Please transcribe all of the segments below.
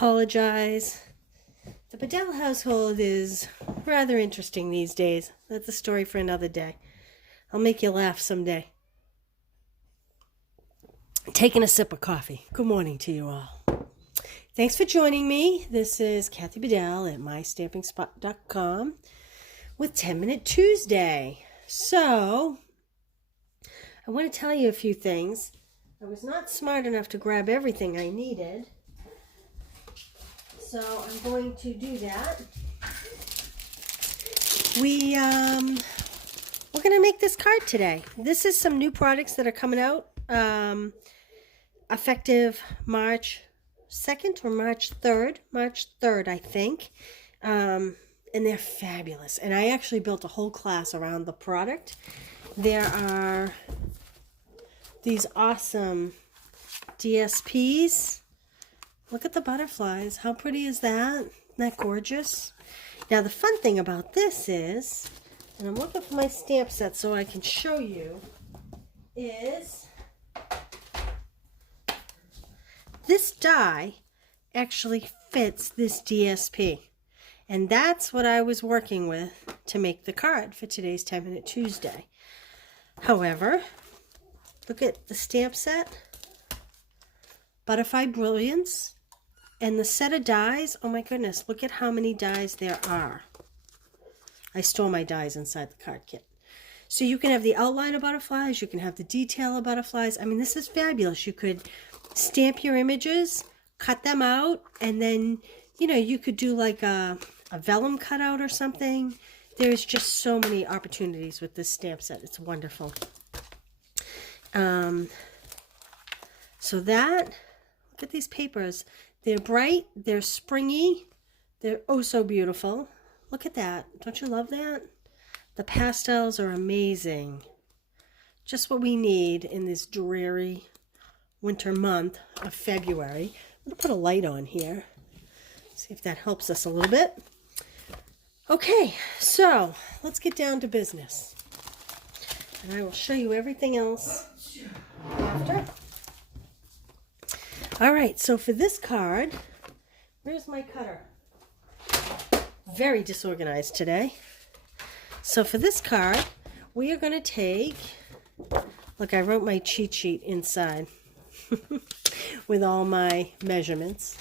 apologize. The Bedell household is rather interesting these days. That's a story for another day. I'll make you laugh someday. Taking a sip of coffee. Good morning to you all. Thanks for joining me. This is Kathy Bedell at mystampingspot.com with 10-Minute Tuesday. So, I want to tell you a few things. I was not smart enough to grab everything I needed. So I'm going to do that. We're going to make this card today. This is some new products that are coming out effective March 2nd or March 3rd. March 3rd, I think. And they're fabulous. And I actually built a whole class around the product. There are these awesome DSPs. Look at the butterflies. How pretty is that? Isn't that gorgeous? Now, the fun thing about this is, and I'm looking for my stamp set so I can show you, is this die actually fits this DSP. And that's what I was working with to make the card for today's 10-Minute Tuesday. However, look at the stamp set. Butterfly Brilliance. And the set of dies, oh my goodness, look at how many dies there are. I store my dies inside the card kit. So you can have the outline of butterflies, you can have the detail of butterflies. I mean, this is fabulous. You could stamp your images, cut them out, and then, you know, you could do like a vellum cutout or something. There's just so many opportunities with this stamp set. It's wonderful. So that, look at these papers. They're bright, they're springy, they're oh so beautiful. Look at that. Don't you love that? The pastels are amazing. Just what we need in this dreary winter month of February. I'm going to put a light on here. See if that helps us a little bit. Okay, so let's get down to business. And I will show you everything else after. All right, so for this card, where's my cutter? Very disorganized today. So for this card, we are going to take, look, I wrote my cheat sheet inside with all my measurements.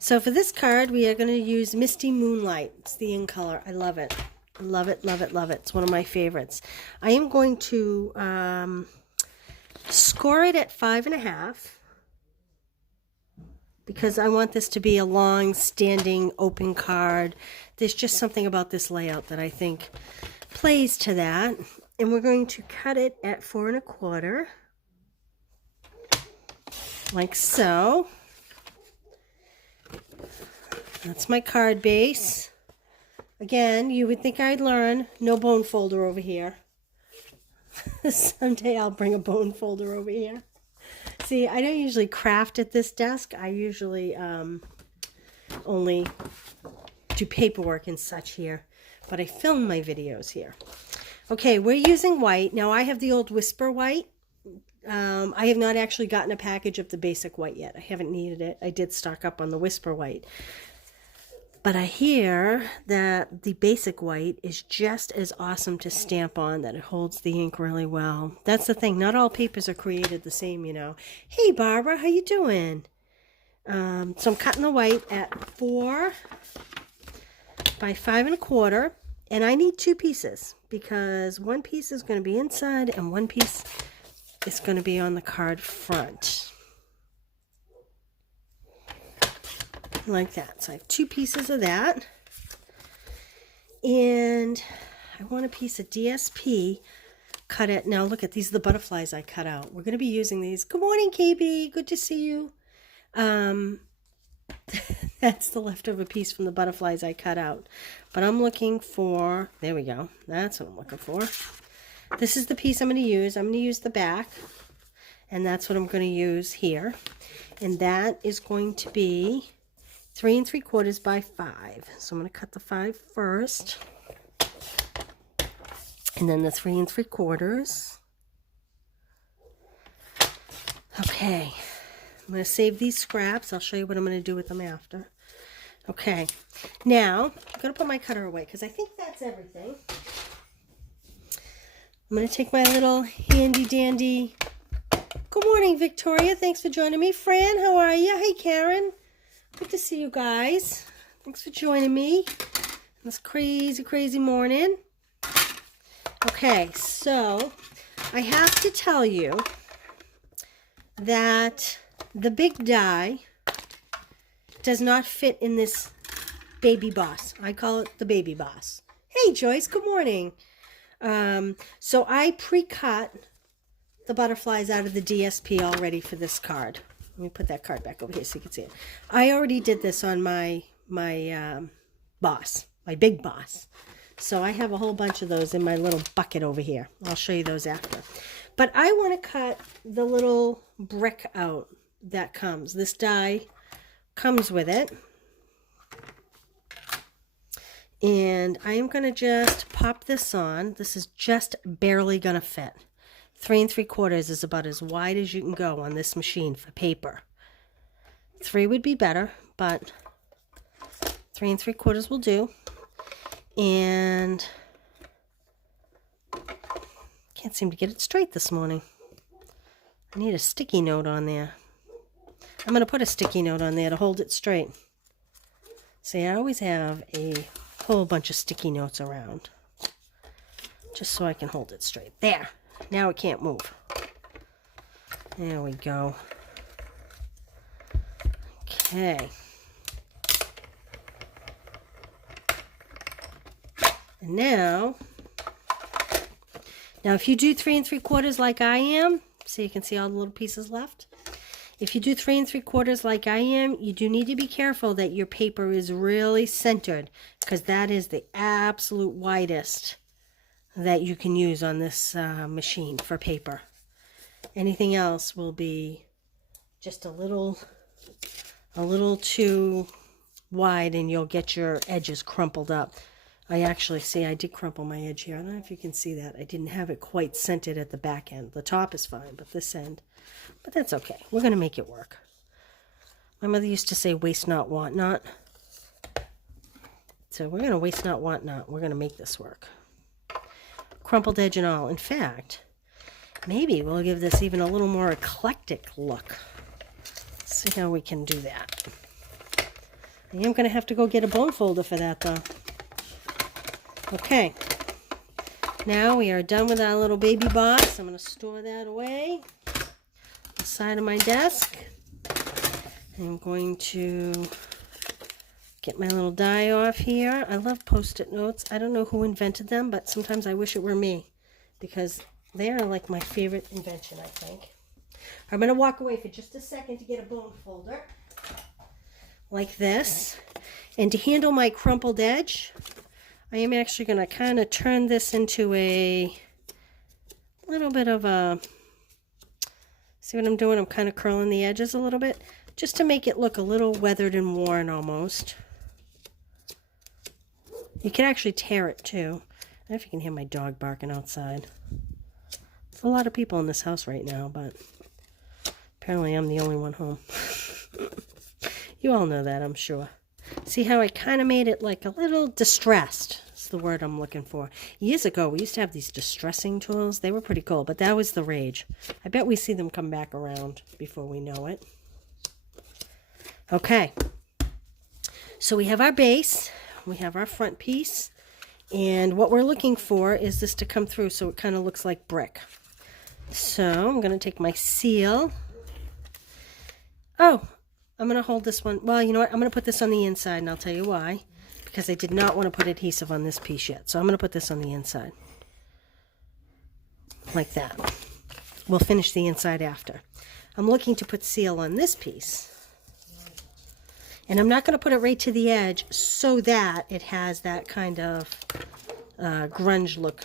So for this card, we are going to use Misty Moonlight. It's the in color. I love it. Love it, love it, love it. It's one of my favorites. I am going to score it at 5.5. because I want this to be a long-standing open card. There's just something about this layout that I think plays to that. And we're going to cut it at 4 1/4, like so. That's my card base. Again, you would think I'd learn no bone folder over here. Someday I'll bring a bone folder over here. See, I don't usually craft at this desk. I usually only do paperwork and such here. But I film my videos here. Okay, we're using white. Now, I have the old Whisper white. I have not actually gotten a package of the basic white yet. I haven't needed it. I did stock up on the Whisper white. But I hear that the basic white is just as awesome to stamp on, that it holds the ink really well. That's the thing. Not all papers are created the same, you know. Hey, Barbara, how you doing? So I'm cutting the white at 4 by 5 1/4. And I need 2 pieces because one piece is going to be inside and one piece is going to be on the card front. Like that. So I have 2 pieces of that. And I want a piece of DSP cut it. Now look at these are the butterflies I cut out. We're going to be using these. Good morning, KB. Good to see you. That's the leftover piece from the butterflies I cut out. But I'm looking for, there we go. That's what I'm looking for. This is the piece I'm going to use. I'm going to use the back. And that's what I'm going to use here. And that is going to be 3 3/4 by 5. So I'm going to cut the 5 first. And then the 3 3/4. Okay. I'm going to save these scraps. I'll show you what I'm going to do with them after. Okay, now I'm going to put my cutter away because I think that's everything. I'm going to take my little handy dandy. Good morning, Victoria. Thanks for joining me. Fran, how are you? Hey, Karen. Good to see you guys. Thanks for joining me on this crazy, crazy morning. Okay, so I have to tell you that the big die does not fit in this baby boss. I call it the baby boss. Hey, Joyce, good morning. So I pre-cut the butterflies out of the DSP already for this card. Let me put that card back over here so you can see it. I already did this on my boss, my big boss. So I have a whole bunch of those in my little bucket over here. I'll show you those after. But I want to cut the little brick out that comes. This die comes with it. And I am going to just pop this on. This is just barely going to fit. 3 3/4 is about as wide as you can go on this machine for paper. 3 would be better, but 3 3/4 will do. And can't seem to get it straight this morning. I need a sticky note on there. I'm going to put a sticky note on there to hold it straight. See, I always have a whole bunch of sticky notes around just so I can hold it straight. There. Now it can't move. There we go. Okay. And now if you do 3 3/4 like I am, so you can see all the little pieces left. If you do 3 3/4 like I am, you do need to be careful that your paper is really centered, because that is the absolute widest that you can use on this machine for paper. Anything else will be just a little too wide, and you'll get your edges crumpled up. I actually see I did crumple my edge here. I don't know if you can see that. I didn't have it quite centered at the back end. The top is fine, but this end, but that's okay. We're going to make it work. My mother used to say, waste not, want not. So we're going to waste not, want not. We're going to make this work. Crumpled edge and all. In fact, maybe we'll give this even a little more eclectic look. Let's see how we can do that. I am going to have to go get a bone folder for that, though. Okay. Now we are done with our little baby box. I'm going to store that away on the side of my desk. I'm going to get my little die off here. I love Post-it notes. I don't know who invented them, but sometimes I wish it were me, because they are like my favorite invention, I think. I'm going to walk away for just a second to get a bone folder like this. And to handle my crumpled edge, I am actually going to kind of turn this into a little bit of a, see what I'm doing? I'm kind of curling the edges a little bit, just to make it look a little weathered and worn almost. You can actually tear it too. I don't know if you can hear my dog barking outside. There's a lot of people in this house right now, but apparently I'm the only one home. You all know that, I'm sure. See how I kind of made it like a little distressed. That's the word I'm looking for. Years ago, we used to have these distressing tools. They were pretty cool, but that was the rage. I bet we see them come back around before we know it. Okay. So we have our base. We have our front piece. And what we're looking for is this to come through so it kind of looks like brick. So I'm going to take my seal. Oh, I'm going to hold this one. Well, you know what? I'm going to put this on the inside, and I'll tell you why. Because I did not want to put adhesive on this piece yet. So I'm going to put this on the inside. Like that. We'll finish the inside after. I'm looking to put seal on this piece. And I'm not going to put it right to the edge so that it has that kind of grunge look.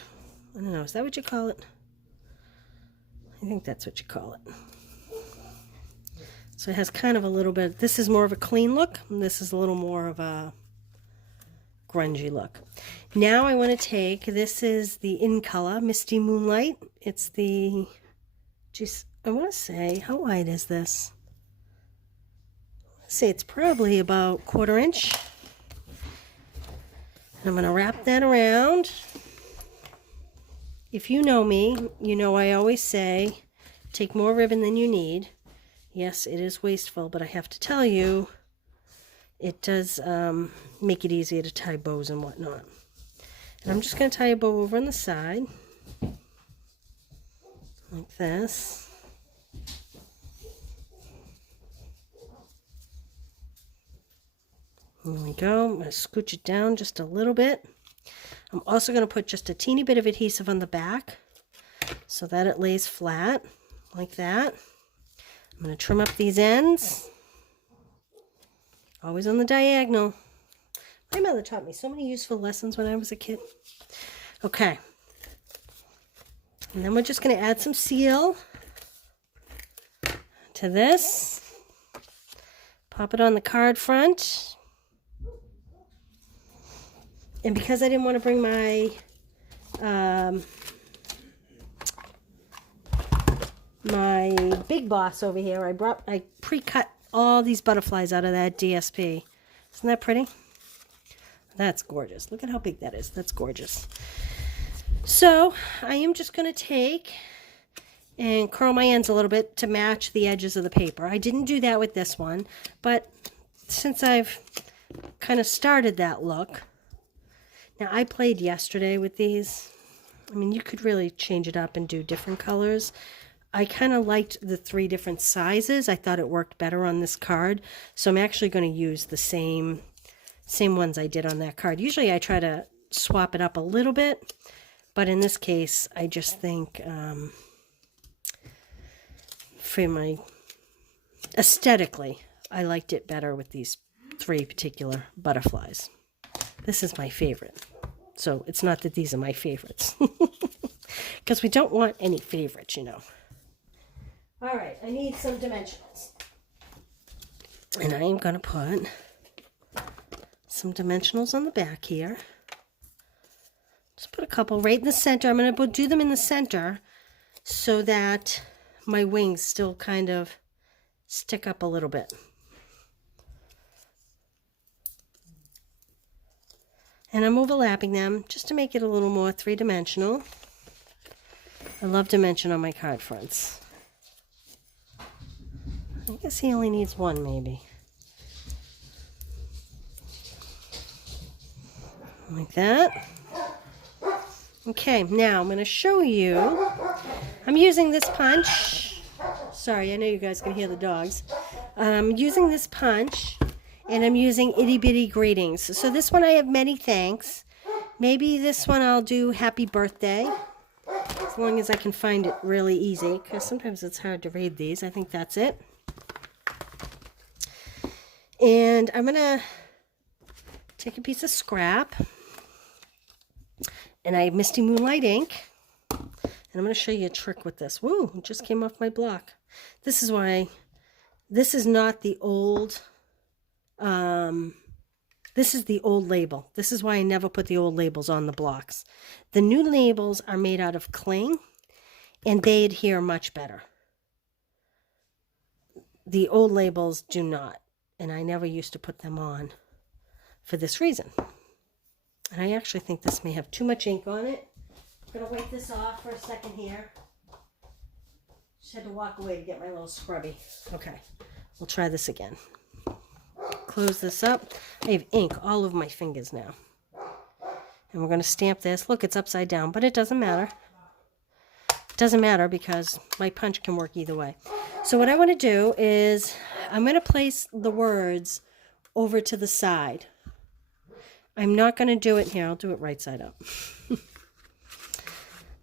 I don't know. Is that what you call it? I think that's what you call it. So it has kind of a little bit, this is more of a clean look, and this is a little more of a grungy look. Now I want to take, this is the In Color Misty Moonlight. It's the, geez, I want to say, how wide is this? say it's probably about 1/4 inch. And I'm going to wrap that around. If you know me, you know I always say, take more ribbon than you need. Yes, it is wasteful, but I have to tell you, it does make it easier to tie bows and whatnot. And I'm just going to tie a bow over on the side, like this. There we go. I'm going to scooch it down just a little bit. I'm also going to put just a teeny bit of adhesive on the back so that it lays flat, like that. I'm going to trim up these ends. Always on the diagonal. My mother taught me so many useful lessons when I was a kid. Okay. And then we're just going to add some seal to this. Pop it on the card front. And because I didn't want to bring my my Big Boss over here, I pre-cut all these butterflies out of that DSP. Isn't that pretty? That's gorgeous. Look at how big that is. That's gorgeous. So I am just going to take and curl my ends a little bit to match the edges of the paper. I didn't do that with this one, but since I've kind of started that look. Now I played yesterday with these. I mean, you could really change it up and do different colors. I kind of liked the 3 different sizes. I thought it worked better on this card. So I'm actually going to use the same ones I did on that card. Usually I try to swap it up a little bit, but in this case, I just think for my aesthetically, I liked it better with these 3 particular butterflies. This is my favorite. So it's not that these are my favorites. Because we don't want any favorites, you know. All right, I need some dimensionals. And I am going to put some dimensionals on the back here. Just put a couple right in the center. I'm going to do them in the center so that my wings still kind of stick up a little bit. And I'm overlapping them just to make it a little more 3-dimensional. I love dimension on my card fronts. I guess he only needs 1 maybe. Like that. Okay, now I'm going to show you. I'm using this punch. Sorry, I know you guys can hear the dogs. I'm using this punch, and I'm using Itty Bitty Greetings. So this one I have many thanks. Maybe this one I'll do Happy Birthday, as long as I can find it really easy, because sometimes it's hard to read these. I think that's it. And I'm going to take a piece of scrap, and I have Misty Moonlight ink, and I'm going to show you a trick with this. Woo, it just came off my block. This is why, this is not the old, this is the old label. This is why I never put the old labels on the blocks. The new labels are made out of cling, and they adhere much better. The old labels do not, and I never used to put them on for this reason. And I actually think this may have too much ink on it. I'm going to wipe this off for a second here. Just had to walk away to get my little scrubby. Okay, we'll try this again. Close this up. I have ink all over my fingers now. And we're going to stamp this. Look, it's upside down, but it doesn't matter. It doesn't matter because my punch can work either way. So what I want to do is I'm going to place the words over to the side. I'm not going to do it here. I'll do it right side up.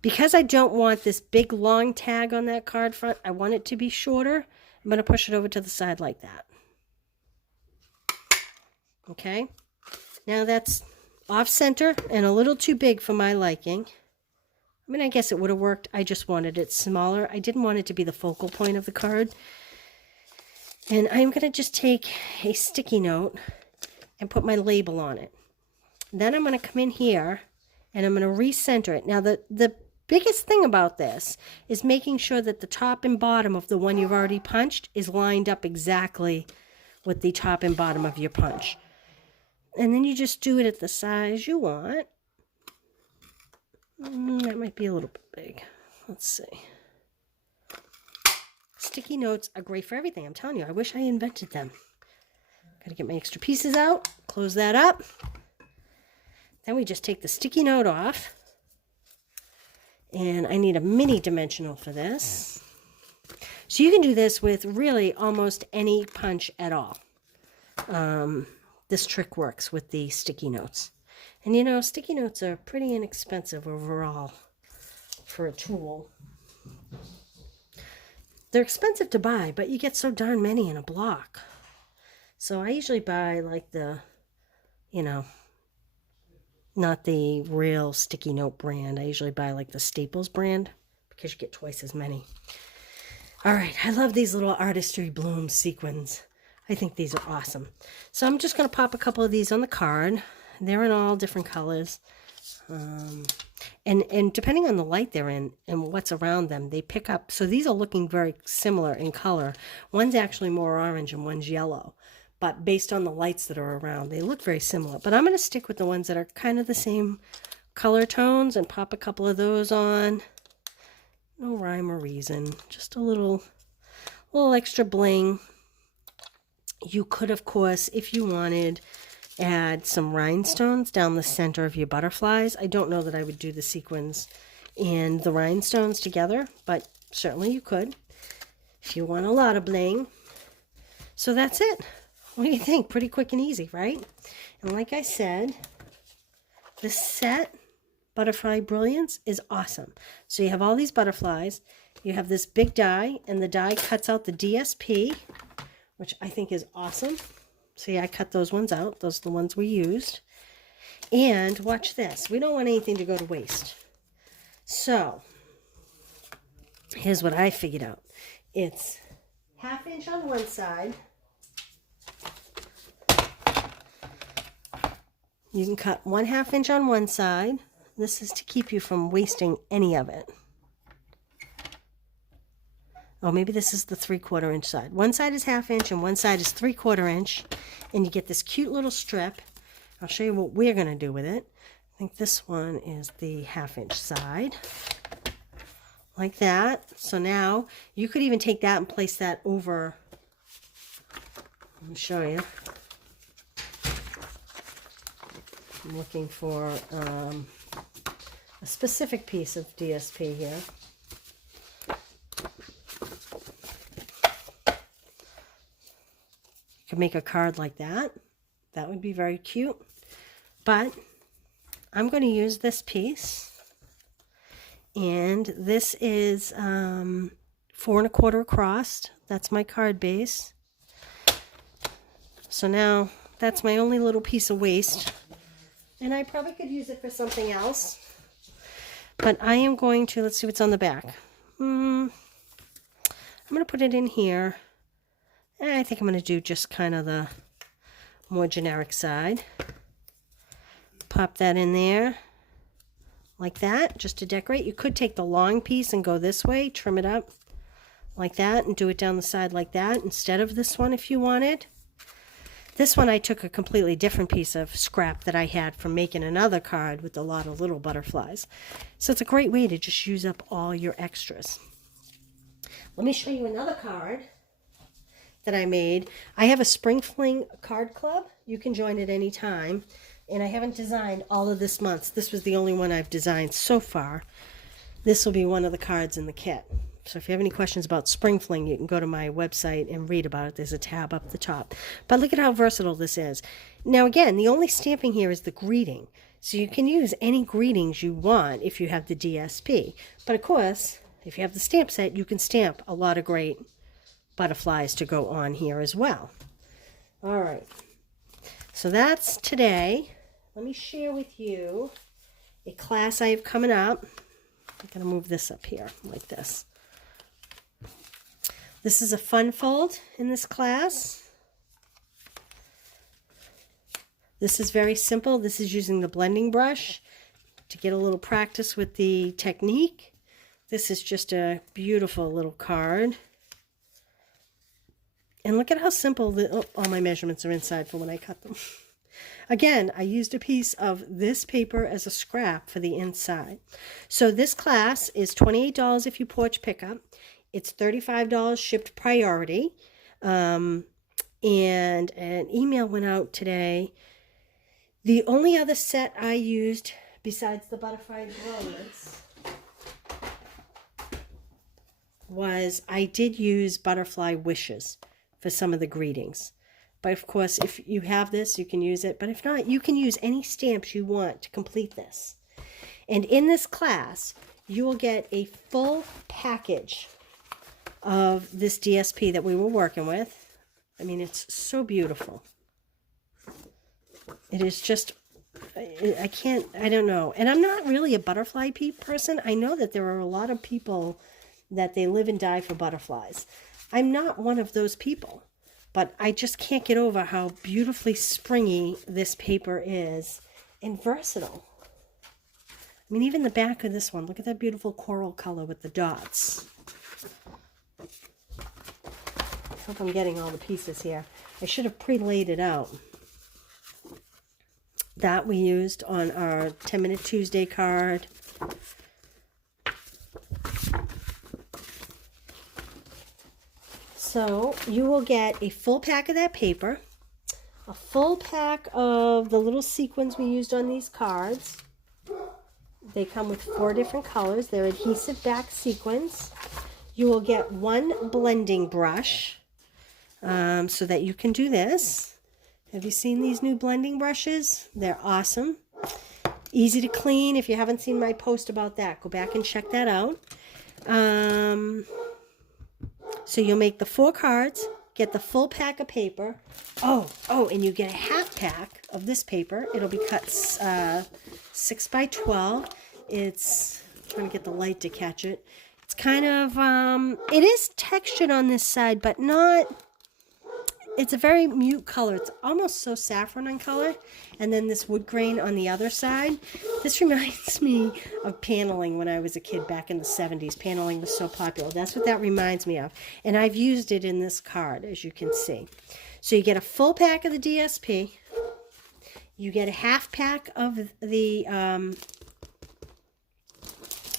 Because I don't want this big long tag on that card front, I want it to be shorter. I'm going to push it over to the side like that. Okay. Now that's off center and a little too big for my liking. I mean, I guess it would have worked. I just wanted it smaller. I didn't want it to be the focal point of the card. And I'm going to just take a sticky note and put my label on it. Then I'm going to come in here and I'm going to recenter it. Now, the biggest thing about this is making sure that the top and bottom of the one you've already punched is lined up exactly with the top and bottom of your punch. And then you just do it at the size you want. That might be a little bit big. Let's see. Sticky notes are great for everything. I'm telling you, I wish I invented them. Got to get my extra pieces out, close that up. Then we just take the sticky note off. And I need a mini dimensional for this. So you can do this with really almost any punch at all. This trick works with the sticky notes. And you know, sticky notes are pretty inexpensive overall for a tool. They're expensive to buy, but you get so darn many in a block. So I usually buy like the, you know, not the real sticky note brand. I usually buy like the Staples brand because you get twice as many. All right, I love these little artistry bloom sequins. I think these are awesome. So I'm just going to pop a couple of these on the card. They're in all different colors. And depending on the light they're in and what's around them, they pick up. So these are looking very similar in color. One's actually more orange and one's yellow. But based on the lights that are around, they look very similar. But I'm going to stick with the ones that are kind of the same color tones and pop a couple of those on. No rhyme or reason. Just a little extra bling. You could, of course, if you wanted, add some rhinestones down the center of your butterflies. I don't know that I would do the sequins and the rhinestones together, but certainly you could if you want a lot of bling. So that's it. What do you think? Pretty quick and easy, right? And like I said, this set, Butterfly Brilliance, is awesome. So you have all these butterflies. You have this big die, and the die cuts out the DSP, which I think is awesome. See, I cut those ones out. Those are the ones we used. And watch this. We don't want anything to go to waste. So here's what I figured out. It's 1/2 inch on one side. You can cut 1/2 inch on one side. This is to keep you from wasting any of it. Oh, maybe this is the 3/4 inch side. One side is 1/2 inch and one side is 3/4 inch. And you get this cute little strip. I'll show you what we're going to do with it. I think this one is the 1/2 inch side. Like that. So now you could even take that and place that over. Let me show you. I'm looking for a specific piece of DSP here. You could make a card like that. That would be very cute. But I'm going to use this piece. And this is 4 1/4 across. That's my card base. So now that's my only little piece of waste. And I probably could use it for something else. But I am going to, let's see what's on the back. I'm going to put it in here. And I think I'm going to do just kind of the more generic side. Pop that in there. Like that, just to decorate. You could take the long piece and go this way, trim it up like that, and do it down the side like that instead of this one if you wanted. This one I took a completely different piece of scrap that I had from making another card with a lot of little butterflies. So it's a great way to just use up all your extras. Let me show you another card that I made. I have a Spring Fling card club. You can join at any time. And I haven't designed all of this month. This was the only one I've designed so far. This will be one of the cards in the kit. So if you have any questions about Spring Fling, you can go to my website and read about it. There's a tab up the top. But look at how versatile this is. Now again, the only stamping here is the greeting. So you can use any greetings you want if you have the DSP. But of course, if you have the stamp set, you can stamp a lot of great butterflies to go on here as well. All right. So that's today. Let me share with you a class I have coming up. I'm going to move this up here like this. This is a fun fold in this class. This is very simple. This is using the blending brush to get a little practice with the technique. This is just a beautiful little card. And look at how simple all my measurements are inside for when I cut them. Again, I used a piece of this paper as a scrap for the inside. So this class is $28 if you porch pickup. It's $35 shipped priority. And an email went out today. The only other set I used besides the butterfly Brilliance was I did use butterfly wishes for some of the greetings. But of course, if you have this, you can use it. But if not, you can use any stamps you want to complete this. And in this class, you will get a full package of this DSP that we were working with. I mean, it's so beautiful. It is just, I don't know. And I'm not really a butterfly person. I know that there are a lot of people that they live and die for butterflies. I'm not one of those people. But I just can't get over how beautifully springy this paper is and versatile. I mean, even the back of this one, look at that beautiful coral color with the dots. I hope I'm getting all the pieces here. I should have pre-laid it out. That we used on our 10-Minute Tuesday card. So you will get a full pack of that paper, a full pack of the little sequins we used on these cards. They come with 4 different colors. They're adhesive back sequins. You will get 1 blending brush so that you can do this. Have you seen these new blending brushes? They're awesome. Easy to clean. If you haven't seen my post about that, go back and check that out. So you'll make the 4 cards, get the full pack of paper. Oh, and you get a half pack of this paper. It'll be cut 6 by 12. It's, I'm trying to get the light to catch it. It's kind of, it is textured on this side, but not, it's a very mute color. It's almost so saffron in color. And then this wood grain on the other side. This reminds me of paneling when I was a kid back in the 70s. Paneling was so popular. That's what that reminds me of. And I've used it in this card, as you can see. So you get a full pack of the DSP. You get a half pack of the,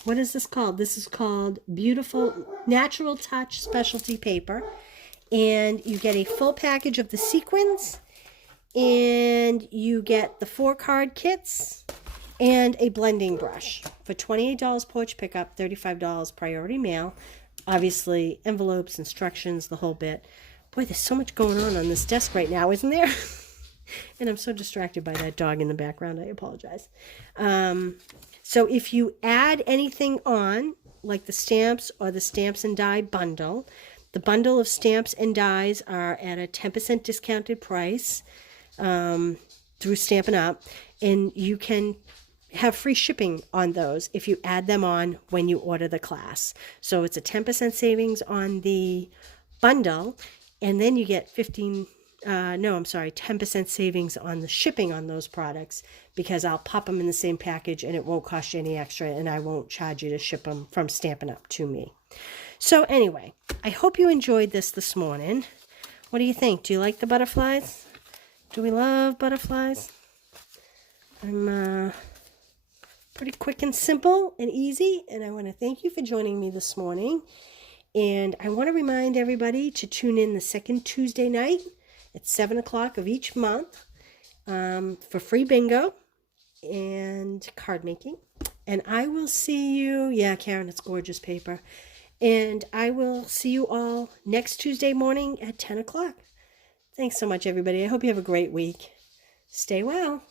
what is this called? This is called Beautiful Natural Touch Specialty Paper. And you get a full package of the sequins, and you get the 4 card kits and a blending brush for $28 porch pickup, $35 priority mail. Obviously, envelopes, instructions, the whole bit. Boy, there's so much going on this desk right now, isn't there? And I'm so distracted by that dog in the background. I apologize. So if you add anything on, like the stamps or the stamps and die bundle, the bundle of stamps and dies are at a 10% discounted price through Stampin' Up! And you can have free shipping on those if you add them on when you order the class. So it's a 10% savings on the bundle, and then you get 10% savings on the shipping on those products, because I'll pop them in the same package and it won't cost you any extra, and I won't charge you to ship them from Stampin' Up! To me. So anyway, I hope you enjoyed this morning. What do you think? Do you like the butterflies? Do we love butterflies? I'm pretty quick and simple and easy, and I want to thank you for joining me this morning. And I want to remind everybody to tune in the second Tuesday night at 7 o'clock of each month for free bingo and card making. And I will see you, yeah, Karen, it's gorgeous paper. And I will see you all next Tuesday morning at 10 o'clock. Thanks so much, everybody. I hope you have a great week. Stay well.